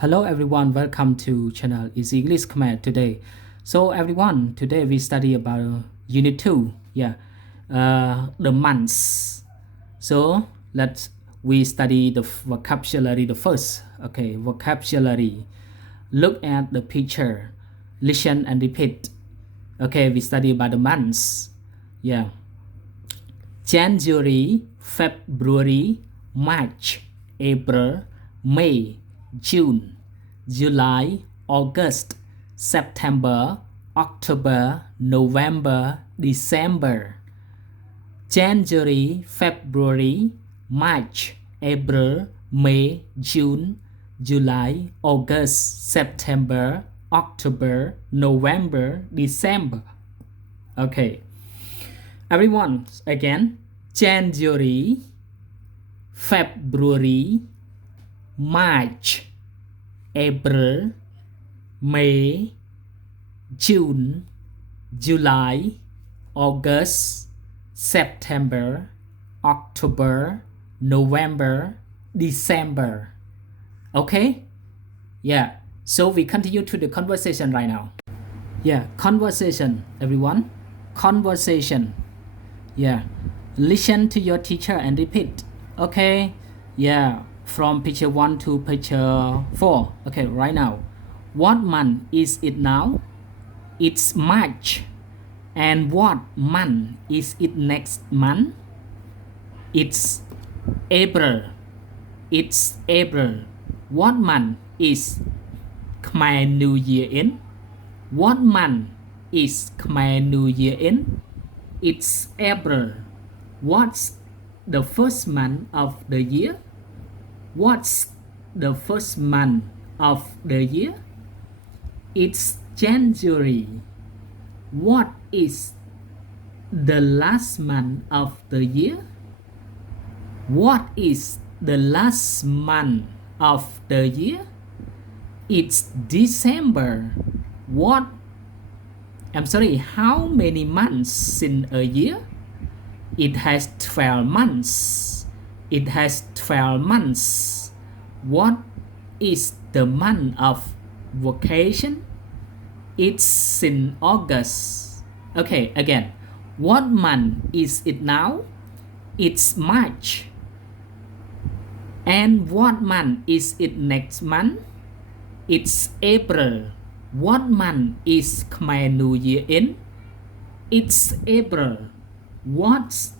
Hello everyone, welcome to channel Easy English Command today. So everyone, today we study about unit 2, the months. So we study the vocabulary the first. Okay, vocabulary. Look at the picture, listen and repeat. Okay, we study about the months. January, February, March, April, May, June, July, August, September, October, November, December. January, February, March, April, May, June, July, August, September, October, November, December. Okay. Everyone, again, January, February, March, April, May, June, July, August, September, October, November, December. Okay? Yeah. So we continue to the conversation right now. Yeah, conversation, everyone. Conversation. Yeah. Listen to your teacher and repeat. Okay? Yeah. From picture 1 to picture 4. Okay, right now. What month is it now? It's March. And what month is it next month? It's April. It's April. What month is Khmer New Year in? What month is Khmer New Year in? It's April. What's the first month of the year? What's the first month of the year? It's January. What is the last month of the year? What is the last month of the year? It's December. How many months in a year? It has 12 months. It has 12 months. What is the month of vacation? It's in August. Okay, again. What month is it now? It's March. And what month is it next month? It's April. What month is Khmer New Year in? It's April. What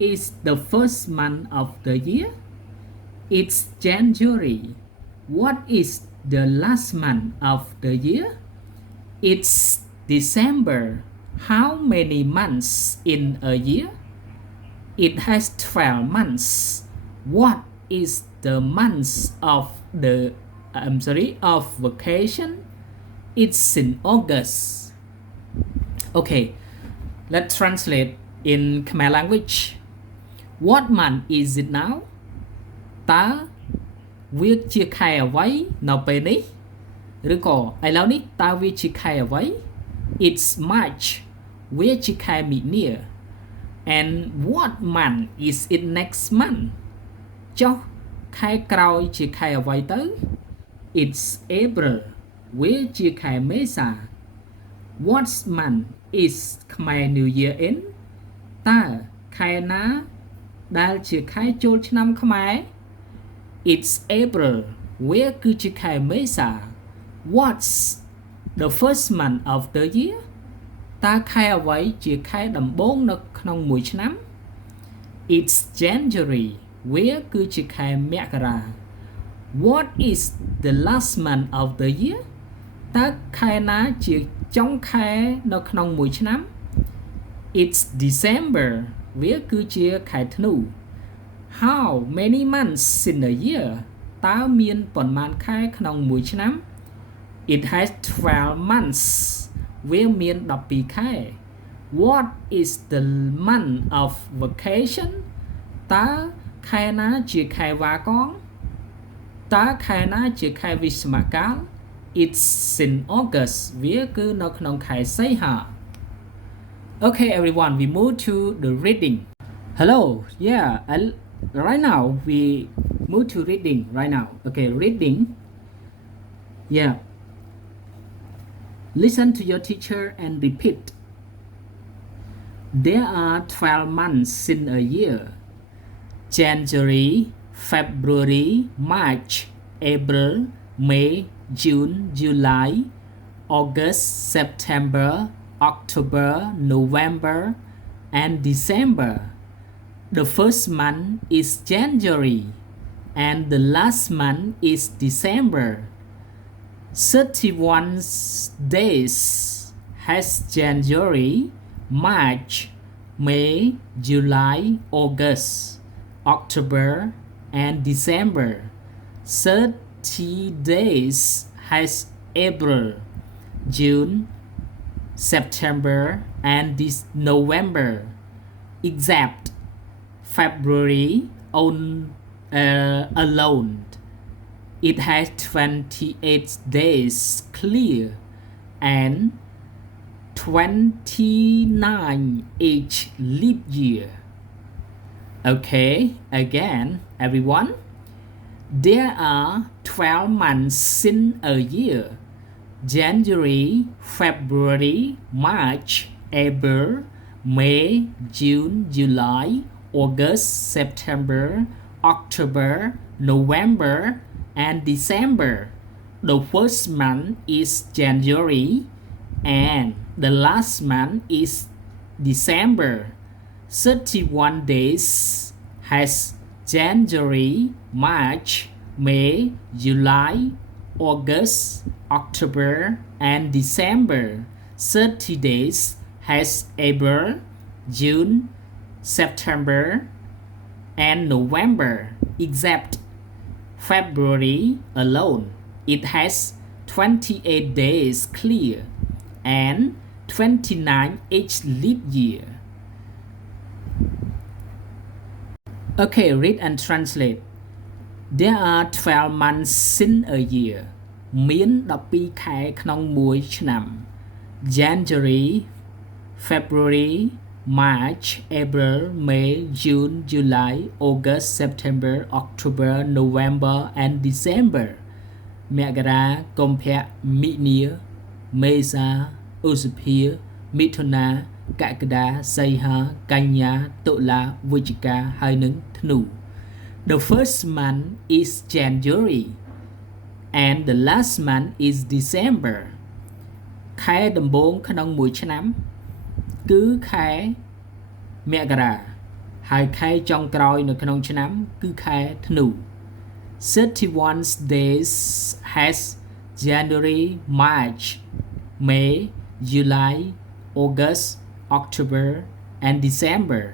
is the first month of the year? It's January. What is the last month of the year? It's December. How many months in a year? It has 12 months. What is the month of vacation? It's in August. Okay, let's translate in Khmer language. What month is it now? តើវាជាខែអ្វីនៅពេលនេះ ឬក៏ឥឡូវនេះតើវាជាខែអ្វី It's March វាជាខែមីនា And what month is it next month ចុះខែក្រោយជាខែអ្វីទៅ It's April វាជាខែមេសា What month is Khmer New Year in តើខែណាដែលជាខែចូលឆ្នាំខ្មែរ It's April វាគឺជាខែមេសា What's the first month of the year តើខែអ្វីជាខែដំបូងនៅក្នុងមួយឆ្នាំ It's January វាគឺជាខែមករា What is the last month of the year តើខែណាជាចុងខែនៅក្នុងមួយឆ្នាំ It's December វាគឺជាខែធ្នូ How many months in a year តើមានប៉ុន្មានខែក្នុងមួយឆ្នាំ It has 12 months វាមាន12ខែ What is the month of vacation តើខែណាជាខែវ៉ាកង តើខែណាជាខែវិស្សមកាល It's in August វាគឺនៅក្នុងខែសីហា Okay everyone, we move to the reading. Hello, right now we move to reading right now. Okay, reading. Yeah. Listen to your teacher and repeat. There are 12 months in a year. January, February, March, April, May, June, July, August, September, October, November, and December. The first month is January, and the last month is December. 31 days has January, March, May, July, August, October, and December. 30 days has April, June, September, and November, except February alone. It has 28 days clear and 29 each leap year. Okay, again, everyone. There are 12 months in a year. January, February, March, April, May, June, July, August, September, October, November, and December. The first month is January and the last month is December. 31 days has January, March, May, July, August, October, and December. 30 days has April, June, September, and November, except February alone. It has 28 days clear and 29 each leap year. Okay, read and translate. There are 12 months in a year. មាន 12 ខែក្នុងមួយឆ្នាំ January, February, March, April, May, June, July, August, September, October, November, and December. មករា កុម្ភៈ មិនិនា មេសា ឧសភា មិថុនា កក្កដា សីហា កញ្ញា តុលា វិច្ឆិកា ហើយនិងធ្នូ The first month is January and the last month is December. ខែដំបូងក្នុងមួយឆ្នាំគឺខែមករាហើយខែចុងក្រោយនៅក្នុងឆ្នាំគឺខែធ្នូ 31 days has January, March, May, July, August, October, and December.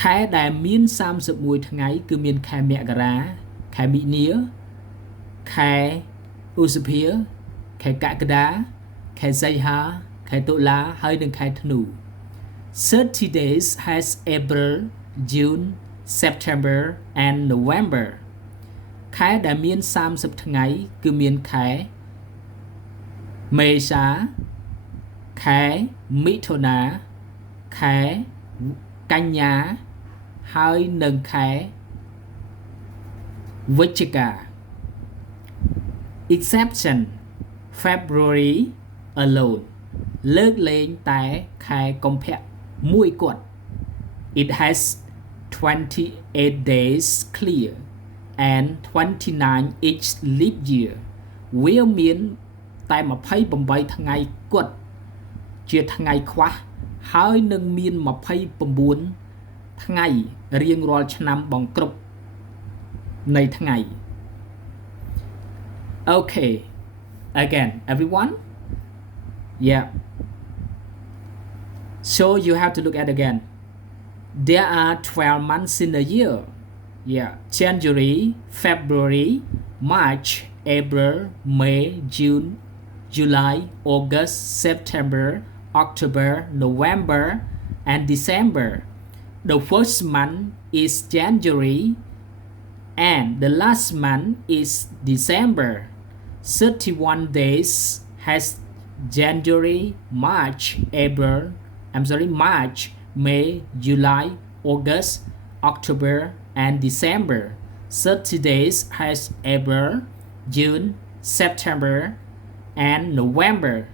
ខែដែលមាន31ថ្ងៃគឺមានខែមករាខែមិនិនា ខែឧសភា ខែកក្កដា ខែសីហា ខែតុលា ហើយនិងខែធ្នូ 30 days has April, June, September, and November. ខែដែលមាន30ថ្ងៃគឺមានខែមេសា ខែមិថុនា ខែកញ្ញា ហើយនិងខែវិច្ឆិកា Exception February alone លើកលែងតែខែកុម្ភៈមួយគត់ It has 28 days clear and 29 each leap year វាមានតែ28ថ្ងៃគត់ជាថ្ងៃខ្វះហើយនឹងមាន29ថ្ងៃរៀងរាល់ឆ្នាំបង្គ្រប់នៃថ្ងៃ Okay again everyone yeah so you have to look at again there are 12 months in a year yeah January, February, March, April, May, June, July, August, September, October, November, and December. The first month is January and the last month is December. 31 days has January, March, March, May, July, August, October, and December. 30 days has April, June, September and November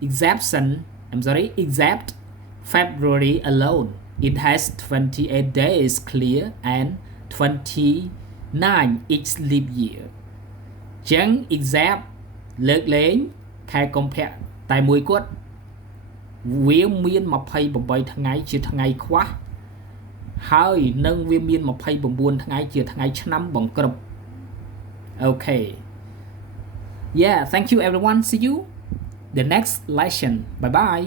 except February alone it has 28 days clear and 29 each leap year ចឹង except លើកលែងខែកុម្ភៈតែមួយគត់វាមាន28ថ្ងៃជាថ្ងៃខ្វះហើយនឹងវាមាន29ថ្ងៃជាថ្ងៃឆ្នាំបង្ក្រប់ Okay yeah thank you everyone see you the next lesson bye bye